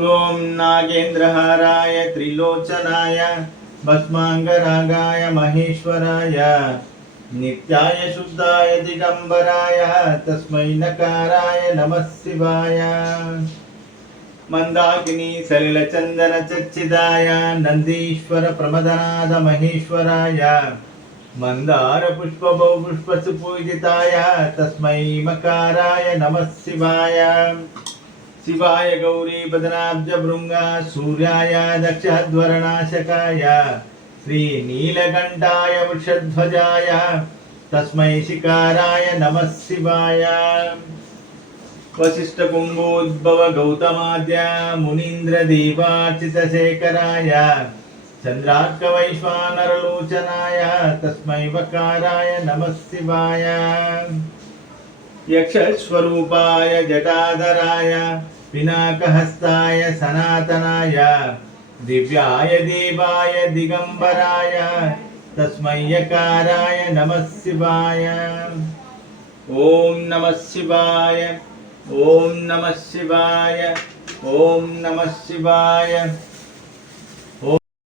ओम नागेन्द्रहाराय त्रिलोचनाय भस्मांगरागाय महेश्वराय नित्याय शुद्धाय दिगंबराय तस्मै नकाराय नमः शिवाय। मंदाकिनी सलिलचंदन चर्चिदाय नंदीश्वर प्रमदनाद महेश्वराय मंदार पुष्प पुष्प सुपूजिताय तस्मै मकाराय नमः शिवाय। शिवाय गौरी बदनाब्ज भृंगा सूर्याय दक्षध्वरनाशकाय श्री नीलकंठाय वृषध्वजाय तस्मै शिकाराय नमः शिवाय। वशिष्ठ कुंभोद्भव गौतमाद्य मुनीन्द्र देवार्चित शेखराय चंद्रार्क वैश्वानरलोचनाय तस्मै वकाराय नमः शिवाय। यक्षस्वरूपाय जटाधराय पिनाकहस्ताय सनातनाय दिव्याय देवाय दिगंबराय तस्मै यकाराय नमः शिवाय। ओम नमः शिवाय, ओम नमः शिवाय, ओम नमः शिवाय।